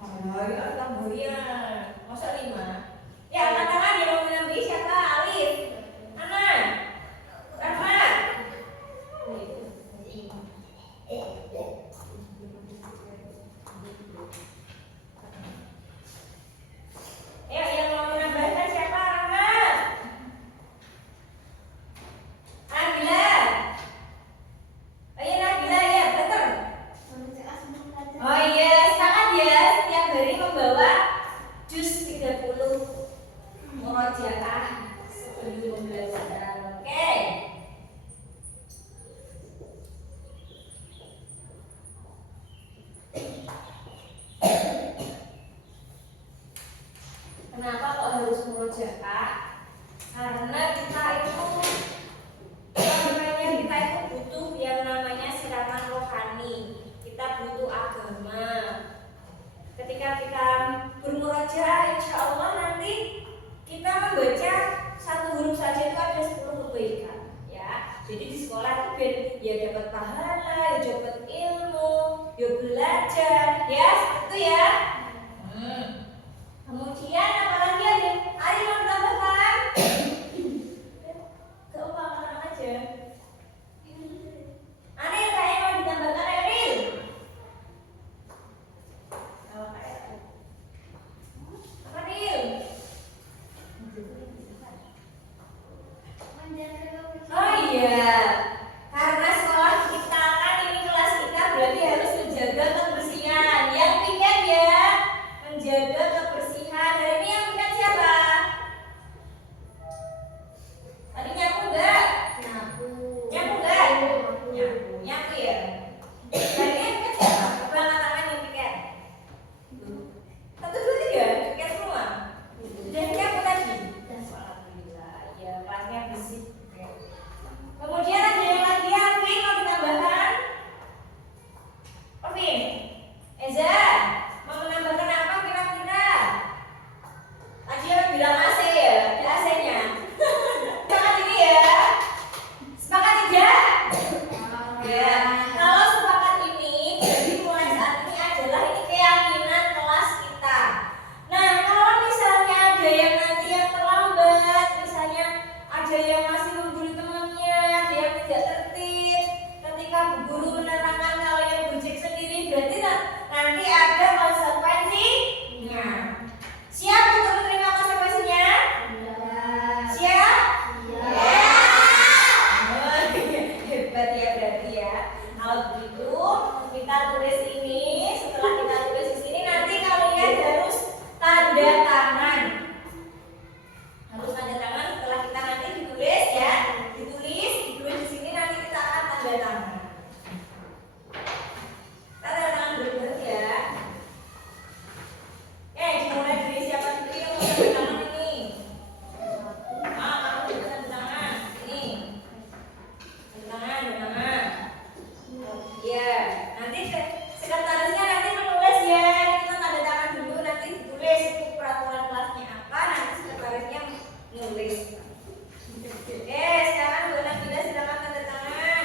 Oh, ya tambahi ya. Masa 5? Ya, angkat tangan yang mau menambahi siapa? Alif, Ana, Rahmat. Ya, yang mau menambahkan siapa? Rahmat, Nabila. Ayo Nabila ya, betul. Oh iya, semangat ya. Setiap hari membawa juz 30 murojaah sebelum pembelajaran. Oke. Kenapa kok harus murojaah? Karena kita itu butuh yang namanya siraman rohani. Kita butuh agama. Ketika kita bermurojaah, insya Allah nanti kita membaca satu huruf saja itu ada 10 kebaikan. Ya, jadi di sekolah itu biar ya dapat pahala, ya dapat ilmu, ya belajar, ya seperti itu ya. Kemudian apalagi ada? Ada yang mau ditambahkan? Keumpamaan aja. Ariel kayaknya mau ditambahkan Ariel. Apa Ariel? Oh iya, karena sekolah kita kan ini kelas kita berarti harus menjaga kebersihan. Yang piket ya, menjaga kebersihan. Hari ini yang piket siapa? Tadi nyapu enggak? Nyapu enggak? Nyapu ya. Hari ini yang piket siapa? Coba angkat tangan yang piket. 1, 2, 3, piket semua. Sudah nyapu tadi? Alhamdulillah. Ya, kelasnya bersih. Kemudian ada yang lagi Alvin mau ditambahkan? Alvin, Eza mau menambahkan apa kira-kira? Tadi apa bilang AC ya? Ada AC-nya. Sepakat ini ya? Sepakat tidak? Ya. Kalau sepakat ini, jadi mulai saat ini adalah ini keyakinan kelas kita. Nah, kalau misalnya ada yang nanti yang terlambat, misalnya ada yang masih membuli temannya, ada yang tidak tertib, ketika bu guru menerangkan kalau yang berjek sendiri, berarti nanti ada konsekuensinya. Siap untuk menerima konsekuensinya? Siap? Ya. Oh, hebat ya berarti ya. Kalau begitu kita tulis ini. Setelah kita tulis di sini nanti kalian harus tanda tangan. Harus tanda tangan setelah kita nanti ditulis ya. Ditulis di sini nanti kita akan tanda tangan. Tanda tangan bareng-bareng ya. Dimulai dari siapa dulu yang mau tanda tangan ini? Kamu juga tanda tangan. Ini. Tanda tangan. Iya, nanti sekretarisnya nanti menulis ya. Kita tanda tangan dulu, nanti ditulis itu peraturan kelasnya apa, nanti sekretarisnya nulis. Sekarang Bu Nabila silakan tanda tangan.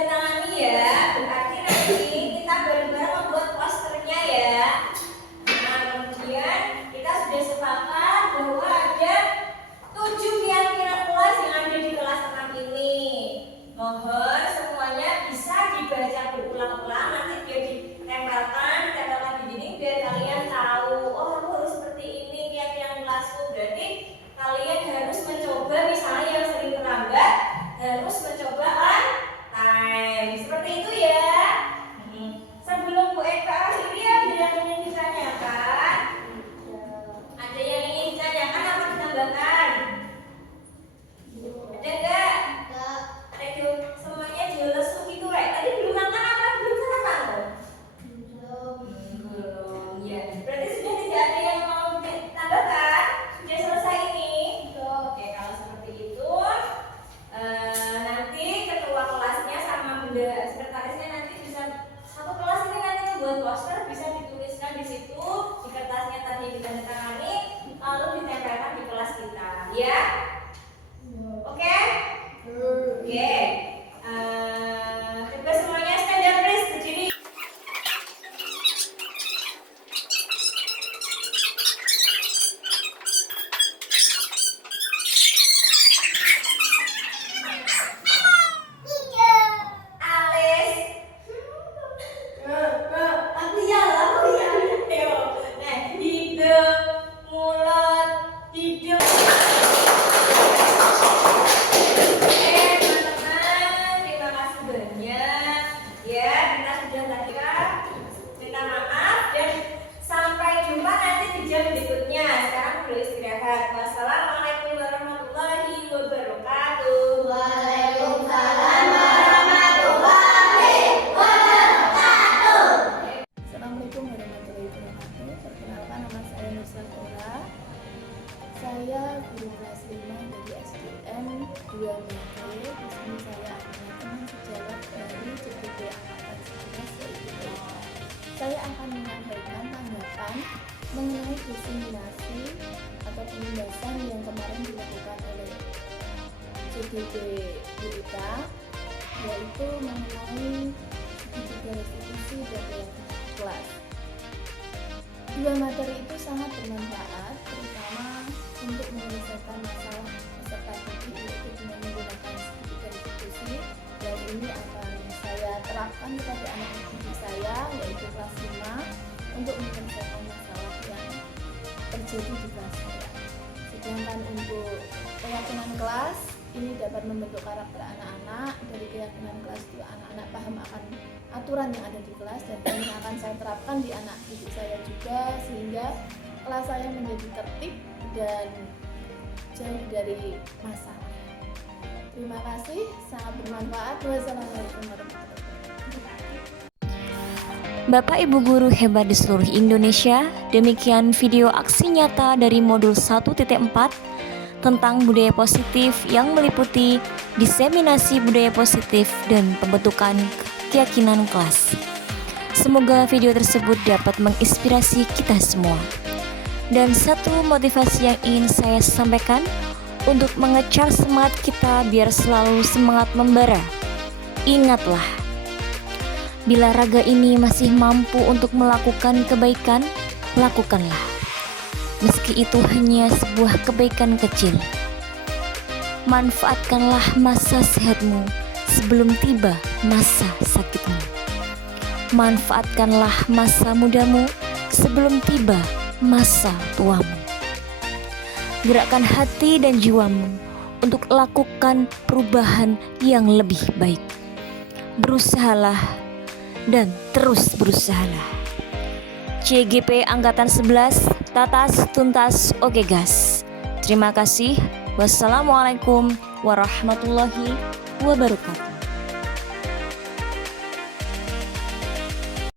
ditandatangani ya. Berarti nanti kita bareng-bareng membuat posternya ya. Nah, kemudian kita sudah sepakat bahwa ada 7 keyakinan kelas yang ada di kelas 6 ini. Mohon semuanya bisa dibaca berulang-ulang, nanti biar ditempelkan di dinding biar kalian tahu, oh aku harus seperti ini keyakinan kelasku. Berarti kalian harus mencoba, misalnya yang sering terlambat harus mencoba on time. Seperti itu ya. Sebelum Bu Eka akhiri, ada yang ingin ditanyakan? Ada yang ingin ditanyakan apa ditambahkan? Ada enggak? Ada dulu. Semuanya jelas gitu ya. Tadi belum makan apa? Belum sarapan? Belum. Ya. Berarti sudah tidak ada yang mau ditambahkan? Sudah selesai ini? Oke, kalau seperti itu nanti ketua kelasnya sama bunda sekretarisnya nanti bisa satu kelas ini nanti membuat poster, bisa dituliskan di situ di kertasnya tadi ditandatangani lalu ditempelkan di kelas kita ya. Oke? Oke. Coba semuanya stand up please, berdiri. Alis. Aku ya. Nah, hidung, mulut, hidung. Teman-teman, terima kasih banyak. Ya, kita sudah tadi kan. Minta maaf dan sampai jumpa nanti di jam berikutnya. Sekarang boleh istirahat. Wassalamualaikum warahmatullahi wabarakatuh. Waalaikumsalam Assalamualaikum warahmatullahi wabarakatuh. Perkenalkan, nama saya Nur Satora. Saya guru kelas 5 dari SDN 2 Mete. Di sini saya akan sejarah dari CPT angkatan 11 yaitu saya akan menyampaikan tanggapan mengenai diseminasi atau penindasan yang kemarin dilakukan oleh CDP kita, yaitu mengenai segitiga restitusi dan kelas. Dua materi itu sangat bermanfaat, terutama untuk menyelesaikan masalah peserta didik, yaitu dengan menggunakan segitiga restitusi, dan ini akan saya terapkan kepada anak didik saya, yaitu kelas 5, untuk menyelesaikan masalah yang terjadi di kelas saya. Sedangkan untuk keyakinan kelas, ini dapat membentuk karakter anak-anak. Dari keyakinan kelas itu anak-anak paham akan aturan yang ada di kelas, dan ini akan saya terapkan di anak didik saya juga, sehingga kelas saya menjadi tertib dan jauh dari masalah. Terima kasih, sangat bermanfaat. Wassalamualaikum warahmatullahi wabarakatuh. Bapak Ibu guru hebat di seluruh Indonesia, demikian video aksi nyata dari modul 1.4 tentang budaya positif yang meliputi diseminasi budaya positif dan pembentukan keyakinan kelas. Semoga video tersebut dapat menginspirasi kita semua. Dan satu motivasi yang ingin saya sampaikan untuk mengecharge semangat kita biar selalu semangat membara. Ingatlah, bila raga ini masih mampu untuk melakukan kebaikan, lakukanlah. Meski itu hanya sebuah kebaikan kecil. Manfaatkanlah masa sehatmu sebelum tiba masa sakitmu. Manfaatkanlah masa mudamu sebelum tiba masa tuamu. Gerakkan hati dan jiwamu untuk lakukan perubahan yang lebih baik. Berusahalah dan terus berusahalah. CGP Angkatan 11, tatas tuntas oke gas. Terima kasih. Wassalamualaikum warahmatullahi wabarakatuh.